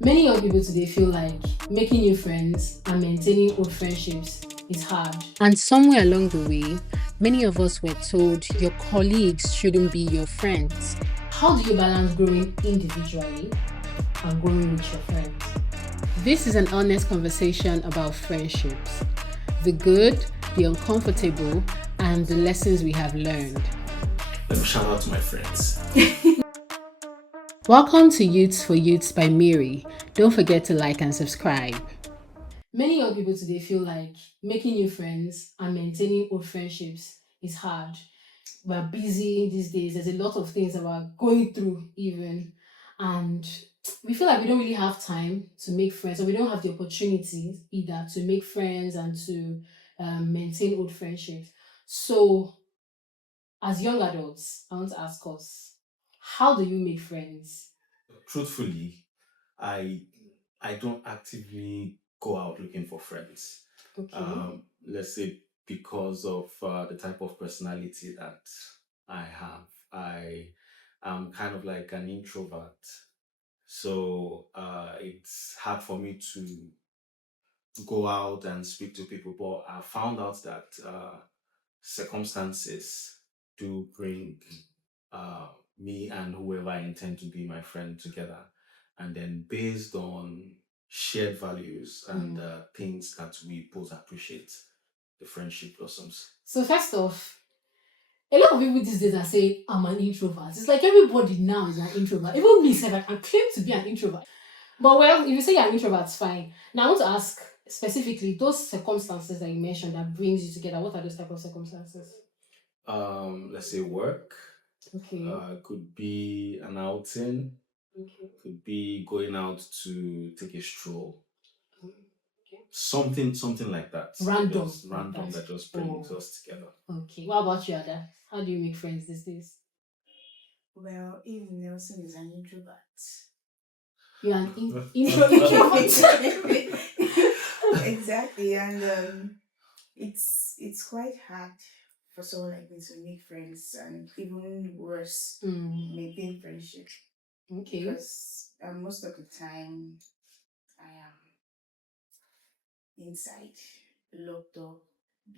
Many young people today feel like making new friends and maintaining old friendships is hard. And somewhere along the way, many of us were told your colleagues shouldn't be your friends. How do you balance growing individually and growing with your friends? This is an honest conversation about friendships, the good, the uncomfortable, and the lessons we have learned. Let me shout out to my friends. Welcome to Youths for Youths by Mary. Don't forget to like and subscribe. Many young people today feel like making new friends and maintaining old friendships is hard. We're busy these days. There's a lot of things that we're going through, even. And we feel like we don't really have time to make friends, or we don't have the opportunity either to make friends and to maintain old friendships. So, as young adults, I want to ask us, how do you make friends? Truthfully, I I don't actively go out looking for friends. Okay. Let's say because of the type of personality that I have. I am kind of like an introvert, so it's hard for me to go out and speak to people. But I found out that circumstances do bring uh, me and whoever I intend to be my friend together. And then based on shared values and things that we both appreciate, the friendship blossoms. So, first off, a lot of people these days are saying, I'm an introvert. It's like everybody now is an introvert. Even me, self, I can claim to be an introvert. But well, if you say you're an introvert, it's fine. Now, I want to ask specifically those circumstances that you mentioned that brings you together. What are those type of circumstances? Let's say work, Okay. could be an outing, Okay. could be going out to take a stroll, Okay. something like that. Random. Just random that just brings us together. Okay. What about you, Ada? How do you make friends these days? Well, even Nelson is an introvert. You're an introvert. Exactly, and it's quite hard for someone like me to make friends, and even worse, maintain friendship. Okay. Because most of the time I am inside, locked up,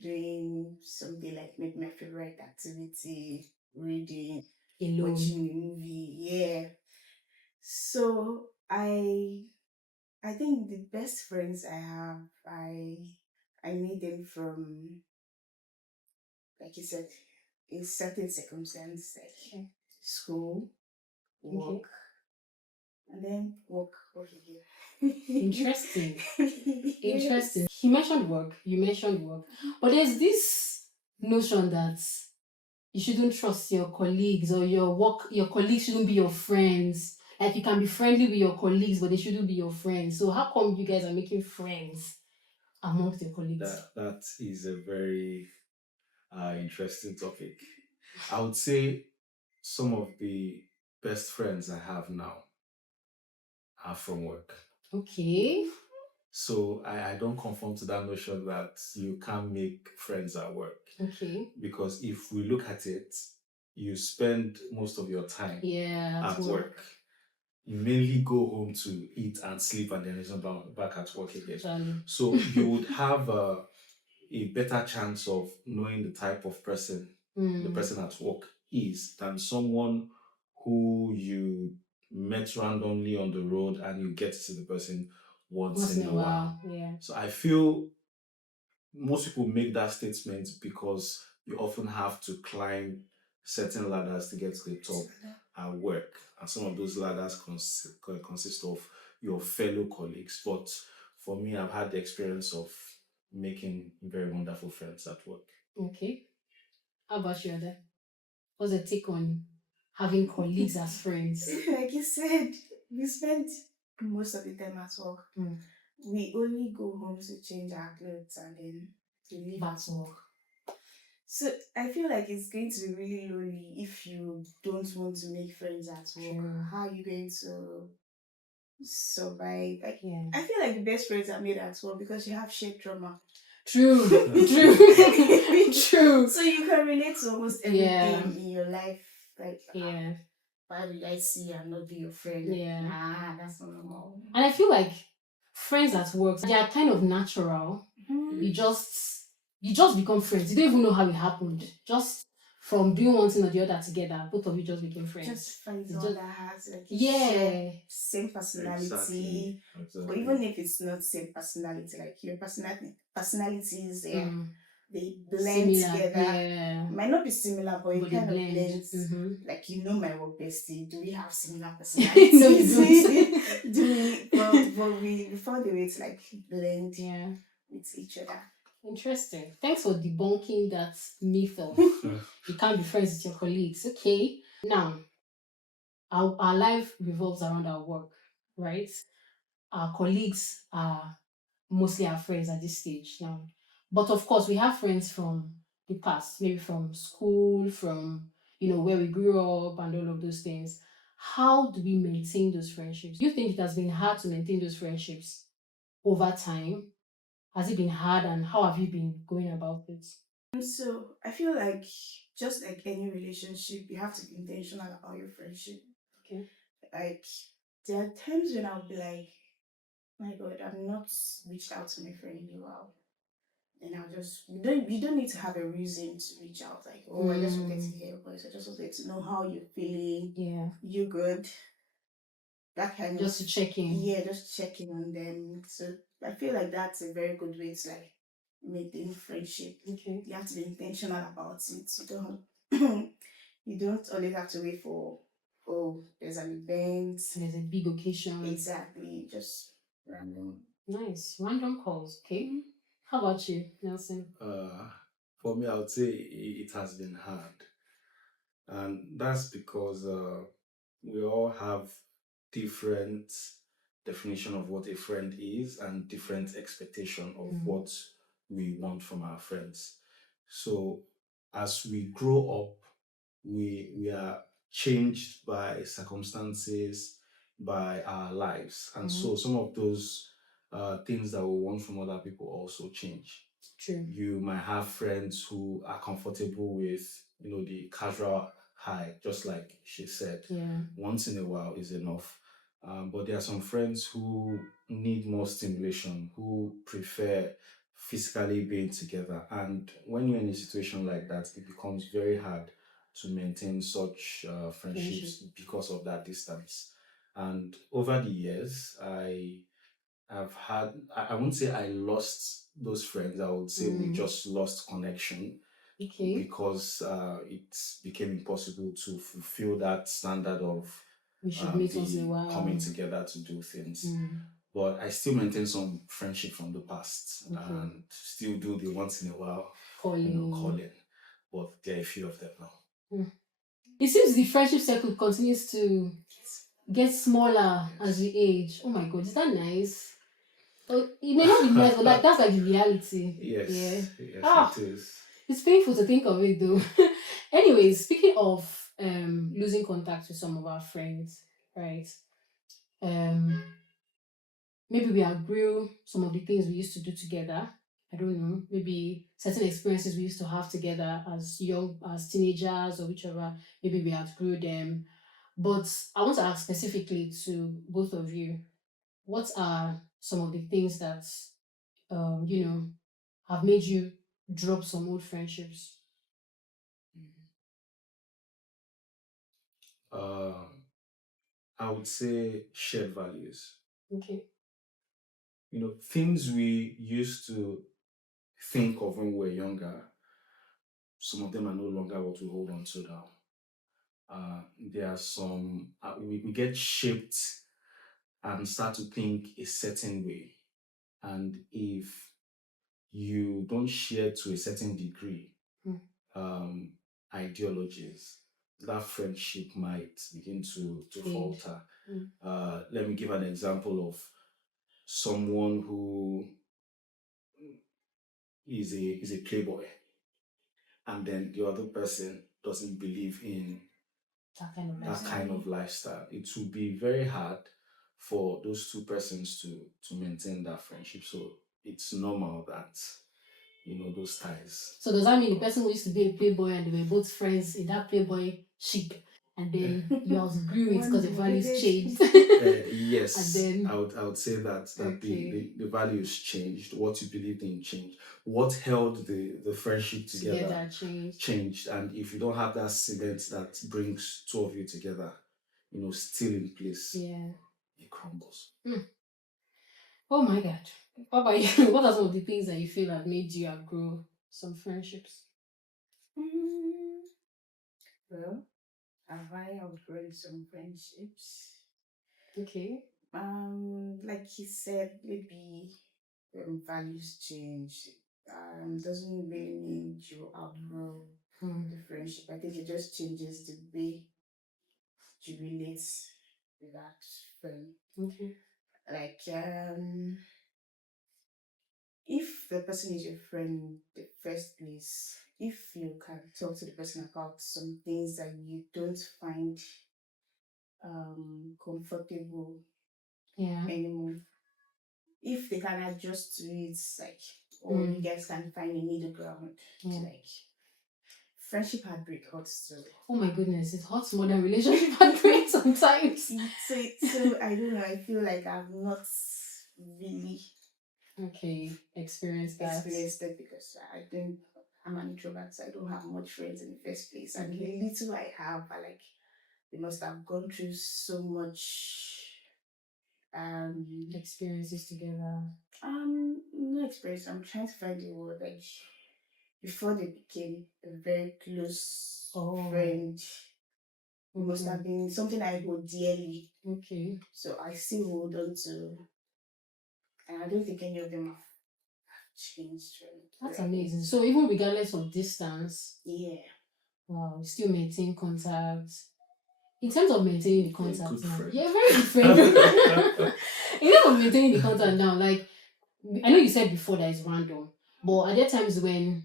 doing something like maybe my favorite activity, reading, Alone. watching a movie. Yeah. So I think the best friends I have, I made them from, like you said, in certain circumstances, like school, work, and then work again. Interesting. Yes. Interesting. You mentioned work. But there's this notion that you shouldn't trust your colleagues, or your colleagues shouldn't be your friends. Like, you can be friendly with your colleagues, but they shouldn't be your friends. So how come you guys are making friends amongst your colleagues? That is a very interesting topic. I would say some of the best friends I have now are from work. Okay. So I don't conform to that notion that you can't make friends at work. Okay. Because if we look at it, you spend most of your time at work. You mainly go home to eat and sleep and then resume back at work again. Exactly. So you would have a better chance of knowing the type of person the person at work is than someone who you met randomly on the road and you get to see the person once in a while. Yeah. So I feel most people make that statement because you often have to climb certain ladders to get to the top at work. And some of those ladders consist of your fellow colleagues. But for me, I've had the experience of making very wonderful friends at work. Okay. How about you, Ada? What's your take on having colleagues as friends? Like you said, we spend most of the time at work. We only go home to change our clothes and then to leave at work. So I feel like it's going to be really lonely if you don't want to make friends at work. True. How are you going to survive? Like, Yeah. I feel like the best friends are made at work because you have shared trauma. True. True. So you can relate to almost everything in your life. Like, Yeah. why will I see you and not be your friend? Yeah. Nah, that's not normal. And I feel like friends at work, they are kind of natural. Mhm. You just become friends. You don't even know how it happened. Just from doing one thing or the other together, both of you just became friends. Just find It's someone just- that has like a Yeah. same personality. Exactly. Or even if it's not same personality, like your personalities, they blend Similar. together. Yeah. Might not be similar, but it But they kind of blend. blends. Mm-hmm. Like you know my work bestie. Do we have similar No, personalities? you don't. Do we? But we found a way to like blend Yeah. with each other. Interesting. Thanks for debunking that myth of you can't be friends with your colleagues. Okay. Now, our life revolves around our work, right? Our colleagues are mostly our friends at this stage now. But of course, we have friends from the past, maybe from school, from where we grew up and all of those things. How do we maintain those friendships? Do you think it has been hard to maintain those friendships over time? Has it been hard, and how have you been going about it? So I feel like just like any relationship, you have to be intentional about your friendship. Okay. Like there are times when I'll be like, my God, I'm not reached out to my friend in a while. And I'll just you don't need to have a reason to reach out. Like, oh, I just wanted to hear your voice. I just wanted to know how you're feeling. Yeah. You good? That kind Just of to check in. yeah, just checking on them. So I feel like that's a very good way to like maintain friendship. Okay. You have to be intentional about it. You don't you don't always have to wait for oh there's an event. There's a big occasion. Exactly. Just random. Nice. Random calls. Okay. How about you, Nelson? For me, I would say it has been hard, and that's because we all have different definition of what a friend is and different expectation of what we want from our friends. So as we grow up, we are changed by circumstances, by our lives, and so some of those things that we want from other people also change. True. You might have friends who are comfortable with the casual high, just like she said. Yeah. Once in a while is enough. But there are some friends who need more stimulation, who prefer physically being together. And when you're in a situation like that, it becomes very hard to maintain such friendships because of that distance. And over the years, I've had, I wouldn't say I lost those friends. I would say we just lost connection Okay. because it became impossible to fulfill that standard of We should meet once in a while. coming together to do things. But I still maintain some friendship from the past and still do the once in a while calling. But there are a few of them now. It seems the friendship circle continues to get smaller as we age. Oh my God, is that nice? Oh, it may not be nice, but like that's like the reality. Yes, Yeah. yes, it is. It's painful to think of it though. Anyways, speaking of losing contact with some of our friends, right? Maybe we outgrew some of the things we used to do together. I don't know. Maybe certain experiences we used to have together as teenagers or whichever. Maybe we outgrew them. But I want to ask specifically to both of you, what are some of the things that have made you drop some old friendships? I would say shared values. Okay. Things we used to think of when we were younger, some of them are no longer what we hold on to now. There are some, we get shaped and start to think a certain way. And if you don't share to a certain degree um, ideologies, that friendship might begin to falter. Let me give an example of someone who is a playboy, and then the other person doesn't believe in that kind of lifestyle. It will be very hard for those two persons to maintain that friendship. So it's normal that those ties. So does that mean the person who used to be a playboy and they were both friends in that playboy ship and then you outgrew it One because the values day. changed. And Yes, then I would say that okay, the values changed, what you believed in changed, what held the friendship together together changed. changed, and if you don't have that cement that brings two of you together, still in place, Yeah. it crumbles. Oh my God. What about you? What are some of the things that you feel have made you outgrow some friendships? Mm, well, have I outgrown some friendships? Okay. Like he said, maybe values change. Doesn't really mean you outgrow Mm. the friendship. I think it just changes the way you relate with that friend. Okay. Like if the person is your friend in the first place, if you can talk to the person about some things that you don't find comfortable Yeah. anymore, if they can adjust to it, like, or you Mm. guys can find a middle ground, Yeah. like friendship heartbreak hurts too. Oh my goodness, it hurts more than relationship heartbreak sometimes. So I don't know. I feel like I've not really Okay, experience that. experienced it because I don't. I'm an introvert, so I don't have much friends in the first place. And the Okay. little I have, I like they must have gone through so much. Experiences together. No experience. I'm trying to find the word. Like before they became a very close Oh, friend, it must okay. have been something I hold dearly. Okay. So I still hold on to, and I don't think any of them have changed from That's where I met. amazing. So even regardless of distance, Yeah. wow, you still maintain contact. In terms of maintaining the A good contact now, friend. yeah, very good friend. In terms of maintaining the contact now, like I know you said before that it's random, but are there times when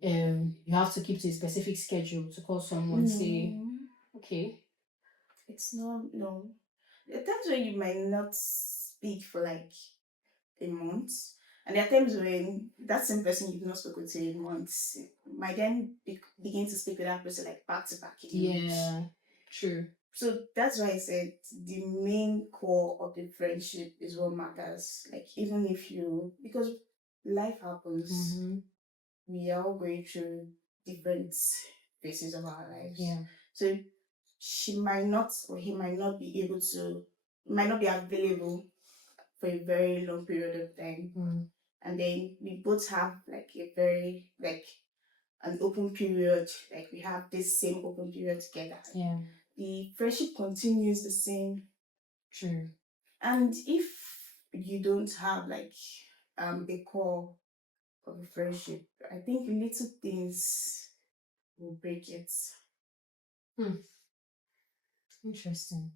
you have to keep to a specific schedule to call someone, say, No, okay, it's not. No, there are times when you might not speak for like a month, and there are times when that same person you've not spoken to in months might then begin to speak with that person like back to back in a week. yeah, true. So that's why I said the main core of the friendship is what matters. Like even if you, because life happens, Mm-hmm. we are all going through different phases of our lives. Yeah. So she might not or he might not be able to, might not be available for a very long period of time. Mm. And then we both have like a very like an open period, like we have this same open period together. Yeah, The friendship continues the same. true. And if you don't have like a core of a friendship, I think little things will break it. Hmm. Interesting.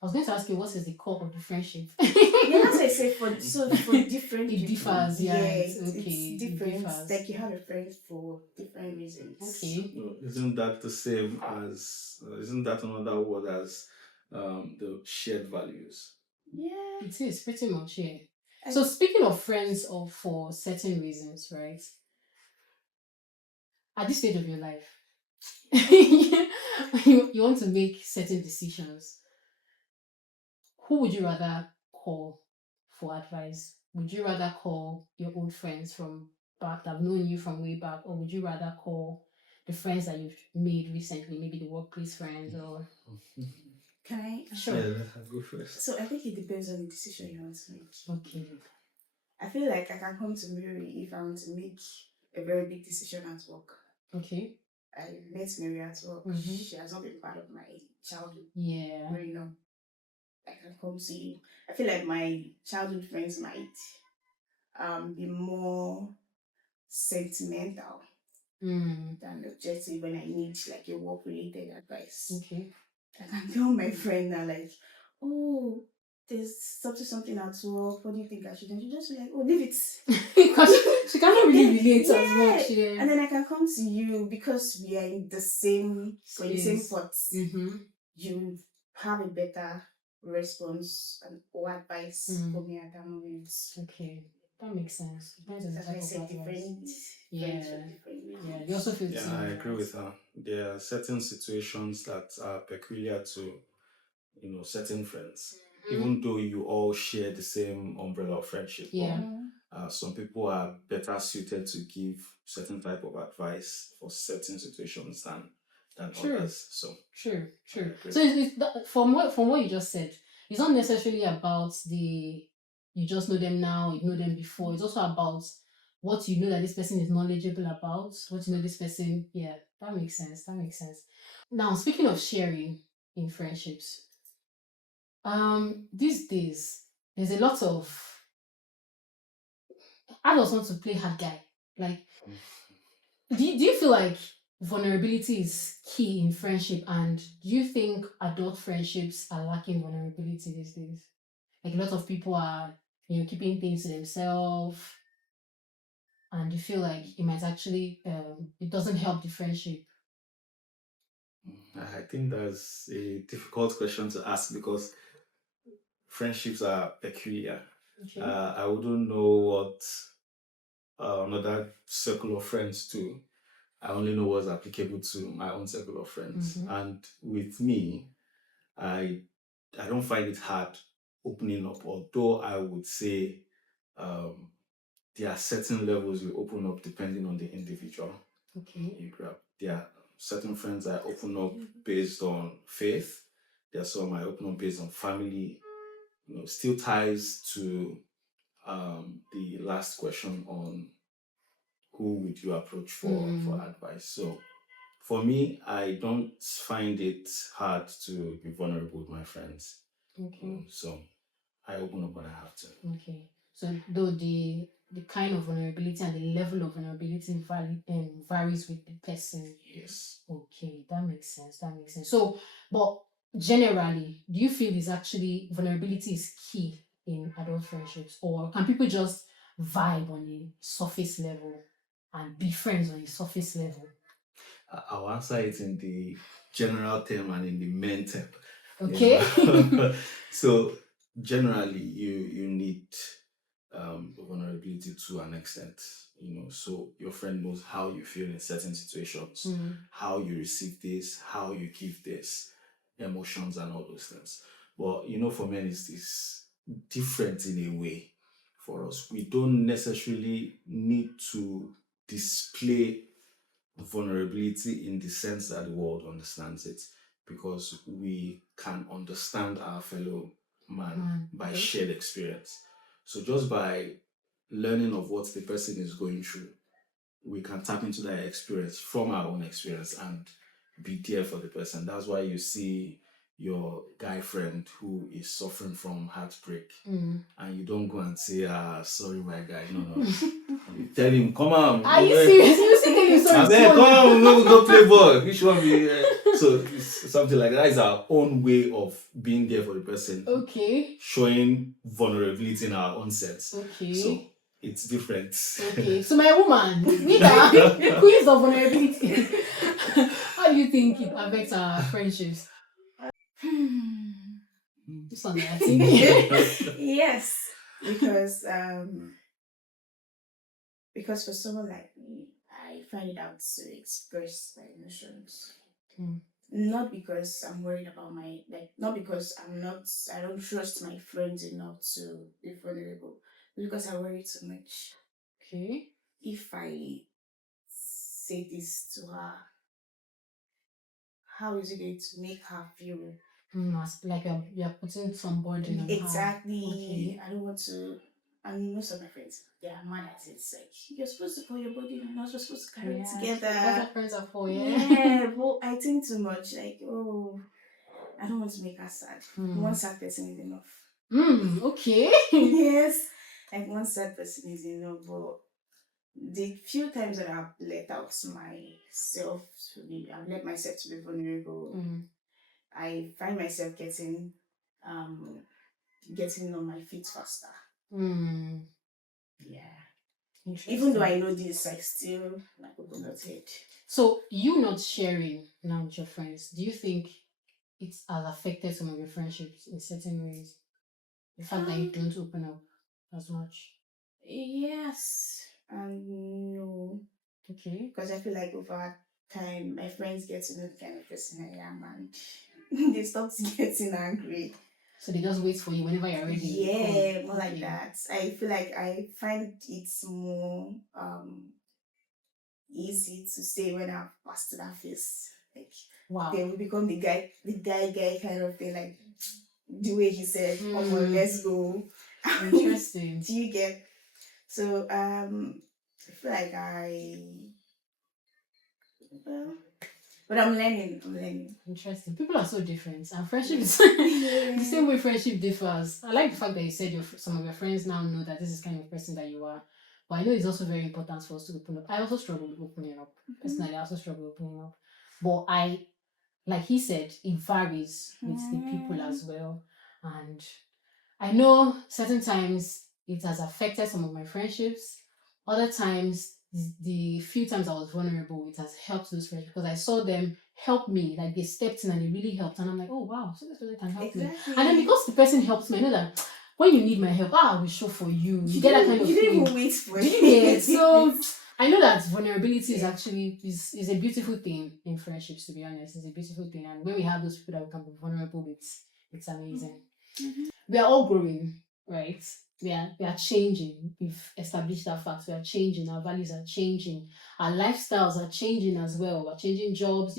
I was going to ask you what is the core of the friendship. Yeah, that's why I say for different It people, differs, yeah, yeah. it's Okay, it different. differs. Like you have a friend for different reasons. Okay. No, isn't that the same as, isn't that another word as the shared values? Yeah. It is pretty much, yeah. I, So speaking of friends or for certain reasons, right? At this stage of your life, you want to make certain decisions. Who would you rather call for advice? Would you rather call your old friends from back that have known you from way back, or would you rather call the friends that you've made recently, maybe the workplace friends or can I? sure. Yeah, let her go first. So I think it depends on the decision you want to make. Okay. I feel like I can come to Mary if I want to make a very big decision at work. Okay. I met Mary at work. Mhm. She has not been part of my childhood Yeah. growing up. I can come to you. I feel like my childhood friends might be more sentimental Mm. than objective when I need like a work related advice. Okay. I can tell my friend now like, oh, there's something at work. What do you think I should do? She just be like, oh, leave it. Because she cannot really relate Yeah. as much. Yeah. And then I can come to you because we are in the same Space. pots. Mm-hmm. You have a better response and or advice for me at that moment. Okay. That makes sense. Depends on the As I type of said, advice. different friends Yeah. for different Yeah, reasons. you also feel the Yeah, same I way, agree right? with her. There are certain situations that are peculiar to, certain friends. Even though you all share the same umbrella of friendship, Yeah. some people are better suited to give certain type of advice for certain situations than True. others. So True, I true. agree. So from what you just said, it's not necessarily about the you just know them now, you know them before. It's also about what you know that this person is knowledgeable about, what you know this person. Yeah, that makes sense. That makes sense. Now, speaking of sharing in friendships, these days there's a lot of adults want to play hard guy. Like, do you feel like vulnerability is key in friendship, and do you think adult friendships are lacking vulnerability these days? Like, a lot of people are keeping things to themselves, and you feel like it might actually it doesn't help the friendship. I think that's a difficult question to ask because friendships are peculiar. Okay. I wouldn't know what another circle of friends do. I only know what's applicable to my own circle of friends. Mhm. And with me, I I don't find it hard opening up, although I would say um, there are certain levels you open up depending on the individual Okay. you grab. There are certain friends I open up based on faith. There are some I open up based on family. Still ties to the last question on who would you approach for advice. So for me, I don't find it hard to be vulnerable with my friends. Okay. So I open up when I have to. Okay. So though the kind of vulnerability and the level of vulnerability varies with the person. Yes. Okay, that makes sense. That makes sense. So, but generally, do you feel is actually vulnerability is key in adult friendships, or can people just vibe on a surface level and be friends on a surface level? I'll answer it in the general term and in the main term. Okay. So generally, you need vulnerability to an extent. So your friend knows how you feel in certain situations, how you receive this, how you give this, emotions and all those things. But for men, it's different in a way. For us, we don't necessarily need to display vulnerability in the sense that the world understands it because we can understand our fellow man by Okay. shared experience. So just by learning of what the person is going through, we can tap into that experience from our own experience and be there for the person. That's why you see your guy friend who is suffering from heartbreak and you don't go and say, sorry, my guy. No. You tell him, come on. Are you serious? You still tell him sorry? Abeg, come on, we go play ball. Which one be? So it's something like that. Is our own way of being there for the person. Okay. Showing vulnerability in our own sense. Okay. So it's different. Okay. So my woman, Nita, quiz of vulnerability. How do you think it affects our friendships? This one, I think. Yes, because for someone like me, I find it out to express my emotions. Not because I'm worried about not because I don't trust my friends enough to be vulnerable, but because I worry too much. Okay. If I say this to her, how is it going to make her feel? Like you're putting some burden on her. Exactly. Okay. I don't want to. And most of my friends, they are mad at it. It's like, you're supposed to put your body and not supposed to carry it together. That's what friends are for, yeah. Yeah, but I think too much. Like, oh, I don't want to make her sad. One sad person is enough. Okay. Yes, like one sad person is enough. But the few times that I've let out myself I've let myself to be vulnerable. I find myself getting on my feet faster. Yeah. Even though I know this, I still like open not head. So you not sharing now with your friends, do you think it has affected some of your friendships in certain ways? The fact that you don't open up as much. Yes and no. Okay. Because I feel like over time, my friends get to know the kind of person I am and they stop getting angry. So they just wait for you whenever you're ready. You come. Yeah, more like Okay. that. I feel like I find it's more easy to say when I've passed that phase. Like Wow. then we become the guy kind of thing, like the way he said, come on, Hmm. let's go. Interesting. Do you get? So I feel like well, but I'm learning. I'm learning. Interesting. People are so different, and friendship is the Yeah. same way friendship differs. I like the fact that you said some of your friends now know that this is kind of person that you are. But I know it's also very important for us to open up. I also struggle with opening up. Personally, I also struggle with opening up. But like he said, it varies with the people Mm, as well. And I know certain times it has affected some of my friendships. Other times, the few times I was vulnerable, it has helped those friendships because I saw them help me. Like they stepped in and they really helped. And I'm like, oh wow, so this person can help me. And then exactly. because the person helps me, I know that when you need my help, I will show for you. You get that kind of You didn't feeling. even wait for Do you get? So it. I know that vulnerability is Yeah. actually is a beautiful thing in friendships, to be honest. It's a beautiful thing. And when we have those people that we can be vulnerable with, it's amazing. Mhm. We are all growing, right? We are changing. We've established that fact. We are changing. Our values are changing. Our lifestyles are changing as well. We're changing jobs.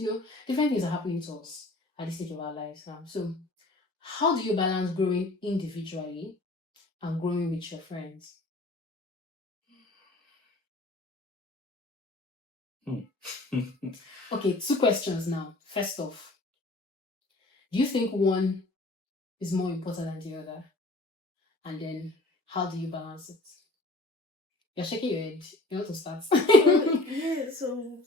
Different things are happening to us at this stage of our lives now. So, how do you balance growing individually and growing with your friends? Hmm. Okay, two questions now. First off, do you think one is more important than the other? And then, how do you balance it? You're shaking your head. You want to start? Yeah, so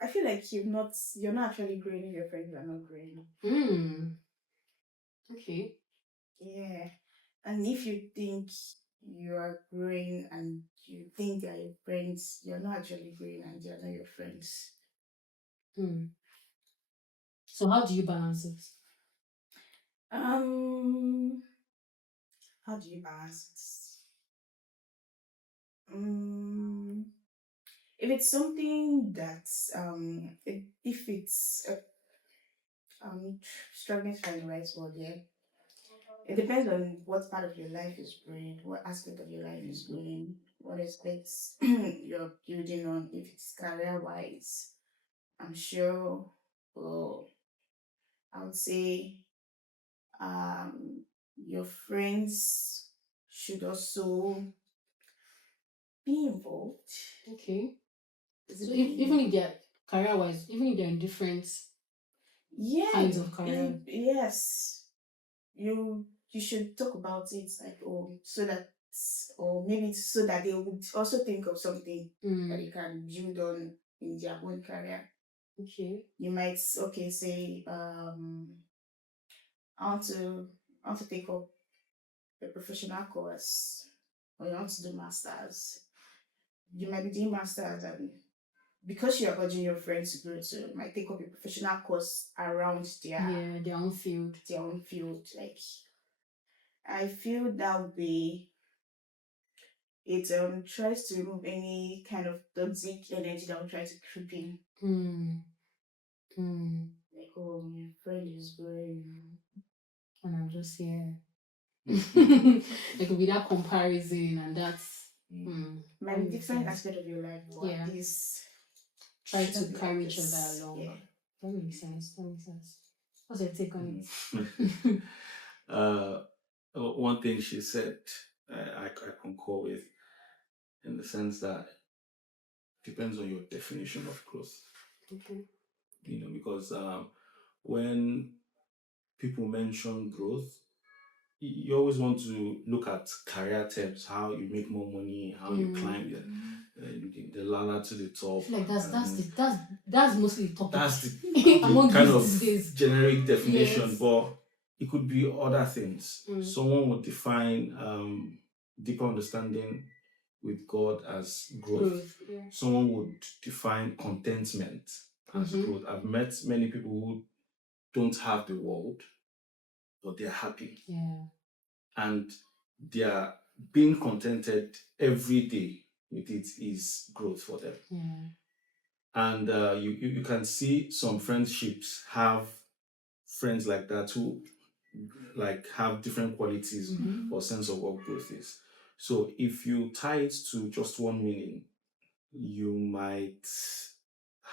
I feel like you're not actually growing if your friends are not growing. Hmm. Okay. Yeah. And if you think you are growing and you think they're your friends, you're not actually growing and they're not your friends. Hmm. So how do you balance it? Um, how do you balance it? If it's something that's if it's struggling to find the right word here. It depends on what part of your life is growing, what aspect of your life is growing, what aspects you're building on. If it's career wise, I'm sure, well, I would say your friends should also be involved. Okay. Is So it even being? if they're career wise, even if they're in different Yeah, kinds of career. yes. You should talk about it like so that or maybe it's so that they would also think of something that Hmm. they can build on in their own career. Okay. You might say I want to take up a professional course or you want to do masters. You might be doing masters and because you are urging your friends to grow to you might take up a professional course around Yeah, their own field. their own field. Like I feel that way it tries to remove any kind of toxic energy that will try to creep in. Hmm. Hmm. Like, oh, my friend is growing. And I'm just here. Hmm. There could be that comparison, and that's Mm. hmm. That Might be makes different sense. aspect of your life, but Yeah. at least Try to shouldn't be like carry each other this. along. Yeah. That makes sense. That makes sense. What's your take on it? uh, one thing she said, I concur with, in the sense that depends on your definition of growth. Okay. Because when people mention growth, you always want to look at career terms, how you make more money, how you Hmm. climb the ladder to the I top. feel like that's And the that's mostly the topic that's the among kind youth of these days. generic definition, Yes. but it could be other things. Mm. Someone would define deeper understanding with God as growth. Growth. Yeah. Someone would define contentment as Mm-hmm. growth. I've met many people who don't have the world, but they're happy. Yeah. And their being contented every day with it is growth for them. Yeah. And you can see some friendships have friends like that who like have different qualities Mm-hmm. or sense of what growth is. So if you tie it to just one meaning, you might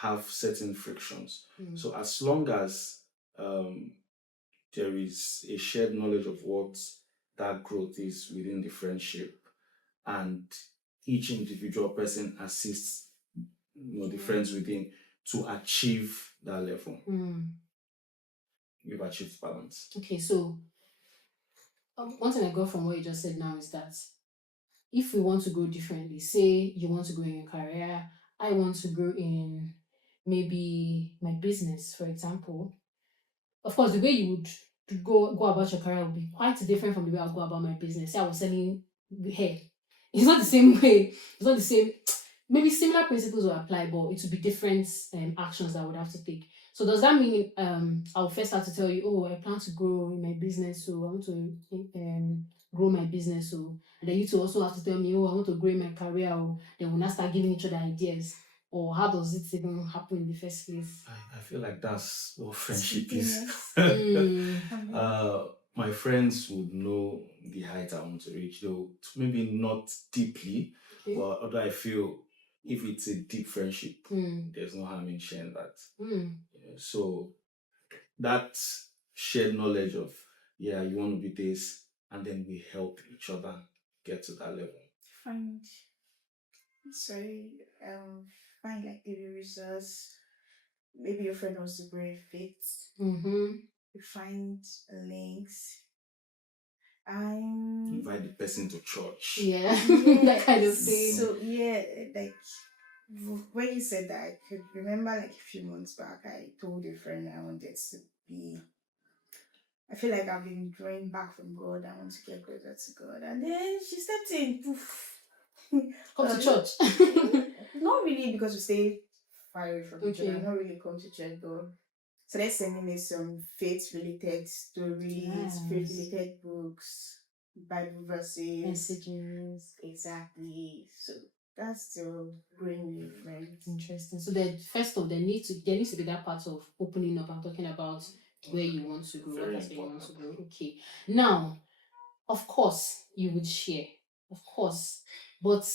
have certain frictions. Mm. So as long as um, there is a shared knowledge of what that growth is within the friendship, and each individual person assists the friends within to achieve that level, Mm. you've achieved balance. Okay, so one thing I got from what you just said now is that if we want to grow differently, say you want to grow in your career, I want to grow in maybe my business, for example. Of course, the way you would go about your career would be quite different from the way I'll go about my business. Say I was selling hair. It's not the same way. It's not the same. Maybe similar principles will apply, but it would be different actions that I would have to take. So does that mean I'll first have to tell you, oh, I plan to grow in my business, so I want to grow my business, so and then you two also have to tell me, oh, I want to grow in my career, or then we'll not start giving each other ideas. Or how does it even happen in the first place? I feel like that's what friendship is. Spontaneous. Mm, uh, my friends would know the height I want to reach, though maybe not deeply, okay. but although I feel if it's a deep friendship, Mm, there's no harm in sharing that. mm, So that shared knowledge of, yeah, you want to be this, and then we help each other get to that level. Find sorry, find like a resource. Maybe your friend wants to grow a fit. mm-hmm. You find links. I'm Invite the person to church. Yeah, yeah. that kind of thing. So yeah, like when you said that, I could remember like a few months back, I told a friend I wanted to be. I feel like I've been drawing back from God. I want to get closer to God, and then she stepped in. Poof. Come to Uh, church. Not really because we stay far away from each other. Okay. Not really come to church, but so they're sending me some faith related stories, faith Nice. related books, Bible verses. Messages. Exactly. So that's still growing with friends. Interesting. So the first of there needs to be that part of opening up and talking about where you want to grow, what Very aspect you want to important. grow. Okay. Now, of course, you would share. Of course. But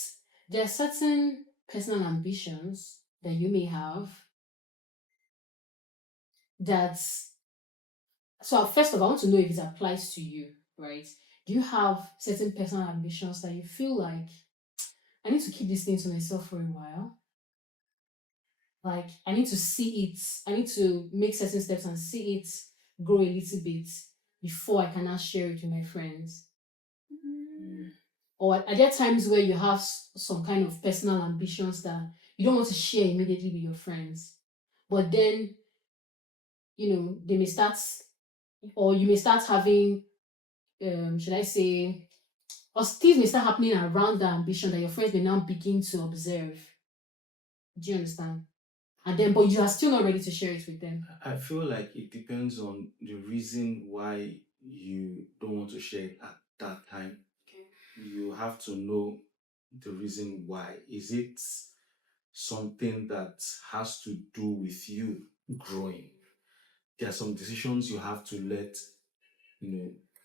there are certain personal ambitions that you may have that so first of all, I want to know if it applies to you, right? Do you have certain personal ambitions that you feel like I need to keep this thing to myself for a while? Like I need to see it, I need to make certain steps and see it grow a little bit before I can now share it with my friends. Mm. Or are there times where you have some kind of personal ambitions that you don't want to share immediately with your friends, but then they may start, or you may start having, should I say, or things may start happening around the ambition that your friends may now begin to observe. Do you understand? And then, but you are still not ready to share it with them. I feel like it depends on the reason why you don't want to share it at that time. Okay. You have to know the reason why. Is it something that has to do with you growing? There are some decisions you have to let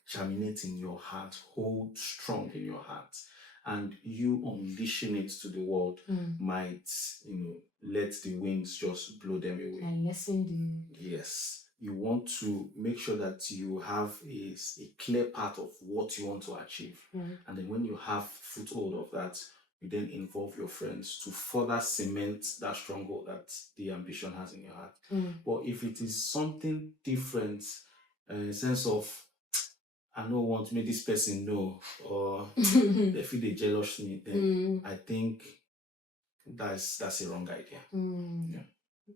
germinate in your heart, hold strong in your heart, and you unleashing it to the world might, let the winds just blow them away. And lessen Yes, you want to make sure that you have a clear path of what you want to achieve, right. and then when you have foothold of that, you then involve your friends to further cement that stronghold that the ambition has in your heart. But if it is something different, in the sense of I don't want to make this person know, or they feel they jealous me, then I think that's a wrong idea. Yeah.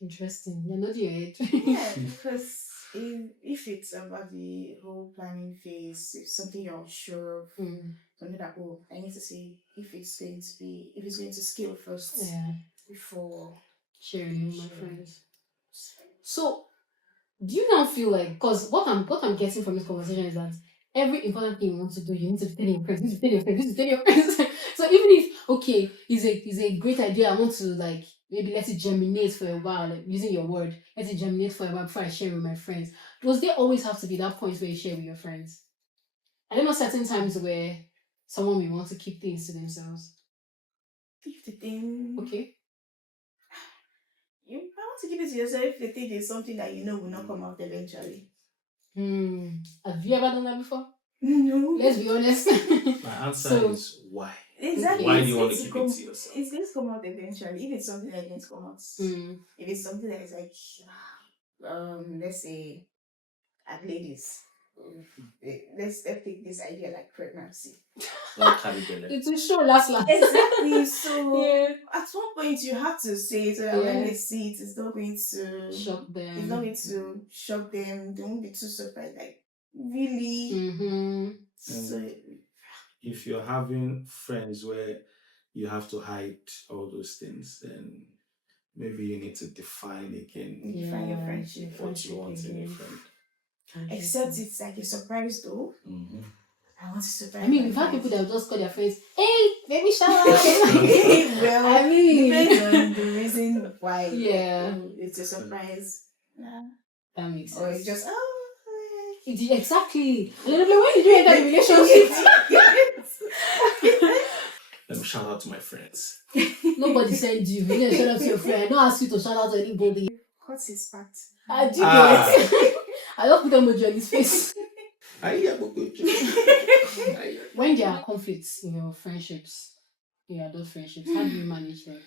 Interesting. You're nodding your head. Yeah, because if it's about the whole planning phase, if something you're sure of, something that I need to see if it's going to scale first Yeah. before Sharing with my sharing. friends. So do you now feel like, because what I'm getting from this conversation is that every important thing you want to do, you need to tell your friends, you need to tell your friends, you need to tell your friends. So even if okay, is a great idea, I want to like maybe let it germinate for a while, like using your word, let it germinate for a while before I share with my friends. Does there always have to be that point where you share with your friends? I don't know certain times where someone may want to keep things to themselves. If the thing, Okay. you I want to keep it to yourself if the thing is something that you know will not come out eventually. Have you ever done that before? No. Let's be honest. My answer So- is why. Exactly. Why do It's you want to going keep come, it to yourself? it's going to come out eventually. If it's something that is going to come out, if it's something that is like, let's say, at ladies, let's take this idea like pregnancy. Don't carry belly. It will show last. Exactly. So Yeah. at one point you have to say it so that when Yeah. they see it, it's not going to Shock them. It's not going to shock them. They won't be too surprised. Like really. Mm-hmm. So If you're having friends where you have to hide all those things, then maybe you need to define again you find your friendship. what you want in a friend. Except it's like a surprise though. Mm-hmm. I want to surprise. I mean, my we've had friends. people that will just call their friends, hey, baby shower. Well, I mean, depends on the reason why. Yeah. It's a surprise. Yeah. That makes sense. Or it's just Exactly. And then when did you enter the relationship? Let me shout out to my friends. Nobody sent you. You didn't shout out to your friend. I don't ask you to shout out to anybody. What's his part? I do get it. I don't put emoji on his face. When there are conflicts in your friendships, in your adult friendships, how do you manage them?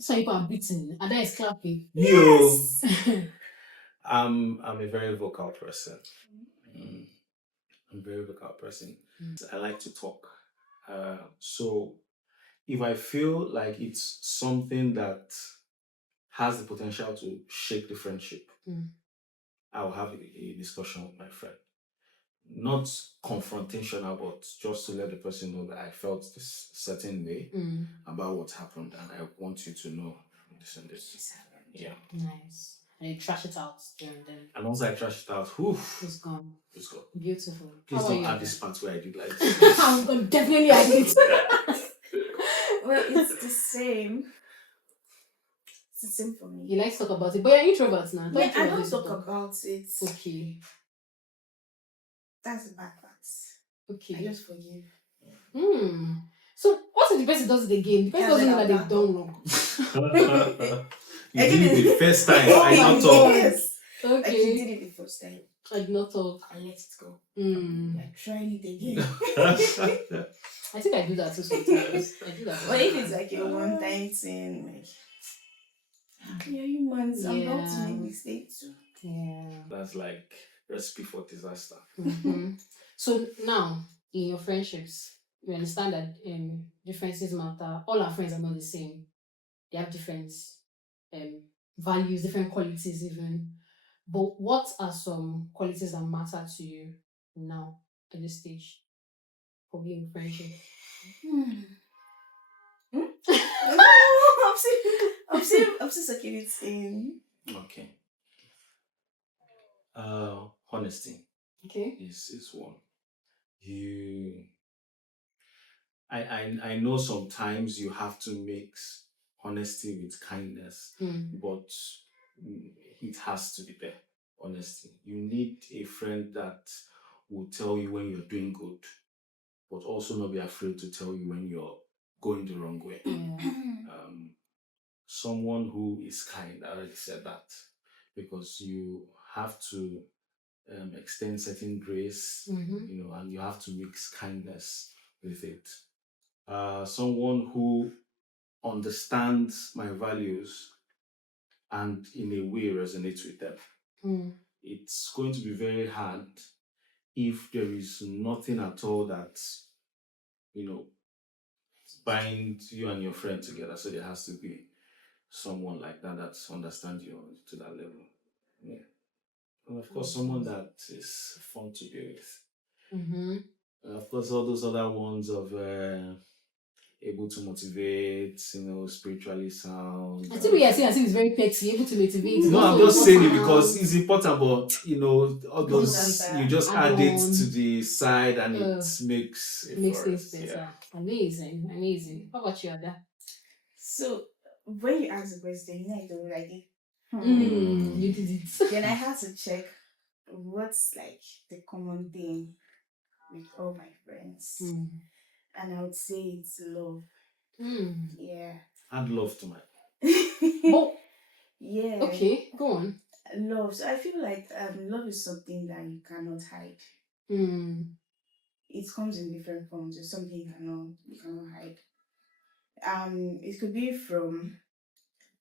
Some people are beating, and that is clapping. Yes. I'm a very vocal person. I'm a very vocal person. I like to talk. So if I feel like it's something that has the potential to shake the friendship, I'll have a discussion with my friend. Not confrontational, but just to let the person know that I felt this certain way about what happened, and I want you to know this and this. Yeah. Nice. And you trash it out there and then. And once I trash it out, It's gone. it's gone. Beautiful. Please How don't about add you? this part where I did like this. I'm gonna definitely add it. Well, it's the same. It's the same for me. You like to talk about it, but you're introverts now. Yeah, I don't introverts talk about it. Okay. That's the bad part. I Okay. just forgive. So what if the person does it again? The person doesn't know that they've done wrong. You did it the first time. I not talk. Yes. Like you Okay. did it the first time. I did not talk. I let it go. Mm. Trying it again. I think I do that too sometimes. I do that. But if it's like a one-time thing, like you're humans, I'm bound to make mistakes too. Yeah. That's like recipe for disaster. So now, in your friendships, you understand that differences matter. All our friends are not the same. They have different values, different qualities even. But what are some qualities that matter to you now at this stage for being in friendship? I'm still sucking it in. Okay. Honesty. Okay. Is one. I know sometimes you have to mix honesty with kindness, but it has to be there. Honesty. You need a friend that will tell you when you're doing good, but also not be afraid to tell you when you're going the wrong way. Someone who is kind, I already said that, because you have to extend certain grace, and you have to mix kindness with it. Someone who understands my values and in a way resonates with them. It's going to be very hard if there is nothing at all that, binds you and your friend together. So there has to be someone like that understands you to that level. Yeah. And of course, someone that is fun to be with. Of course, all those other ones of able to motivate, spiritually sound. I think we are saying as if it's very petty, able to motivate. It's No, not I'm so just saying it important. because it's important, but all those Those you just add add it on. to the side and Uh, it makes it Makes for things us. better. Yeah. Amazing. How about you, Ada? So when you ask the question, I don't like it. You did it. Then I had to check what's like the common thing with all my friends. And I would say it's love. Yeah. Add love to my. Oh, Yeah. okay, go on. Love. So I feel like love is something that you cannot hide. It comes in different forms. It's something you cannot hide. It could be from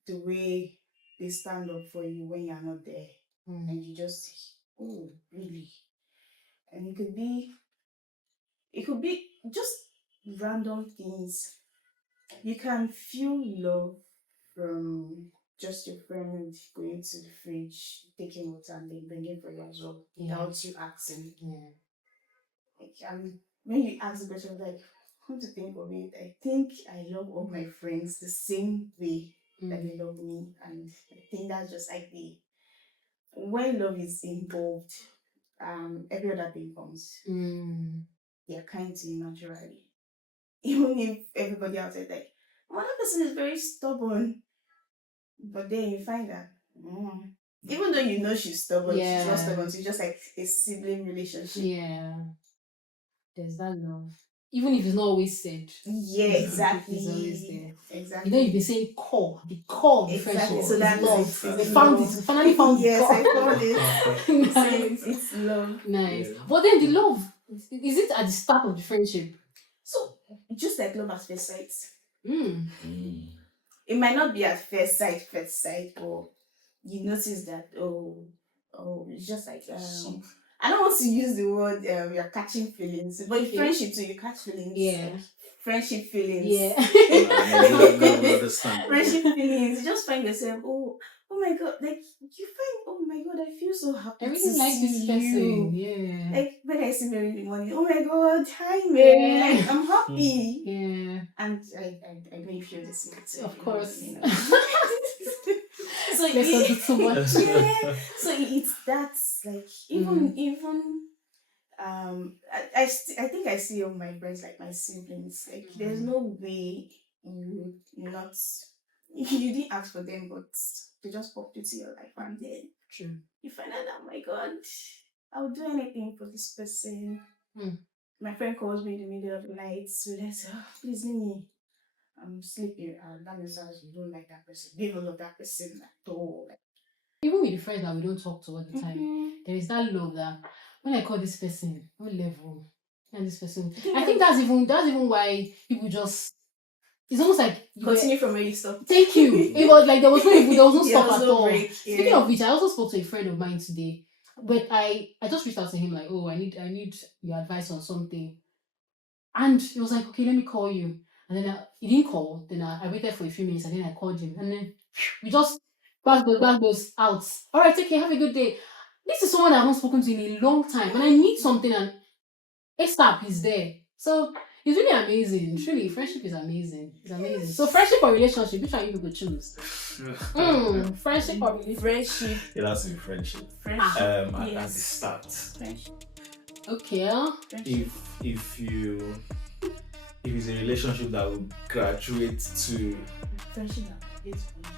the way they stand up for you when you're not there, and you just, oh, really. And it could be just random things. You can feel love from just your friend going to the fridge, taking water, and then bringing for you as well, without you asking. Like, when you ask the question, like, come to think of it, I think I love all my friends the same way that they love me, and I think that's just like when love is involved, every other thing comes. They're kind to you naturally, even if everybody else is like, one person is very stubborn, but then you find that even though you know she's stubborn, she's not stubborn. So it's just like a sibling relationship. Yeah. There's that love. Even if it's not always said. Yeah, exactly. It's always there. Exactly. You've been saying the core of the Exactly. friendship So is that's love. it. We finally found the Yes, core. I found it. Nice. So it's love. Nice. Yeah. But then the love, is it at the start of the friendship? So just like love at first sight. Mm. It might not be at first sight, but you notice that it's just like I don't want to use the word you're catching feelings, but in friendship too, you catch feelings. Yeah. Like friendship feelings. Yeah. No, understand. Friendship feelings. You just find yourself, oh my god, like you find, oh my god, I feel so happy I to really like this see person. you. Yeah. Like when I see Mary in the morning, oh my god, hi Mary, Yeah. like I'm happy. Yeah. And I really feel the same too. Of course. So Let's not do too much. yeah. So it's that's like even I think I see all my friends like my siblings. Like there's no way you not you didn't ask for them, but they just popped into your life, and then True. you find out that, oh my god, I would do anything for this person. My friend calls me in the middle of the night, so let's please leave me. I'm sleeping, and that means that you don't like that person. You don't love that person at all. Like, Even with the friends that we don't talk to all the time, there is that love that when I call this person, what level? And this person, I think that's even why people just. It's almost like continue from where you stopped. Thank you. It was like there was no stop at all. Break, yeah. Speaking of which, I also spoke to a friend of mine today, but I just reached out to him like, oh, I need your advice on something, and he was like, okay, let me call you, and then he didn't call. Then I waited for a few minutes, and then I called him, and then we just back goes out. All right, take care, have a good day. This is someone I haven't spoken to in a long time, and I need something, and ASAP is there. So it's really amazing. Truly, friendship is amazing. It's amazing. So friendship or relationship, which one you will choose? Friendship or relationship? Friendship. It has to be friendship. Friendship. At the Yes. start. Friendship. Okay. Friendship. If it's a relationship that will graduate to Friendship. It's friendship.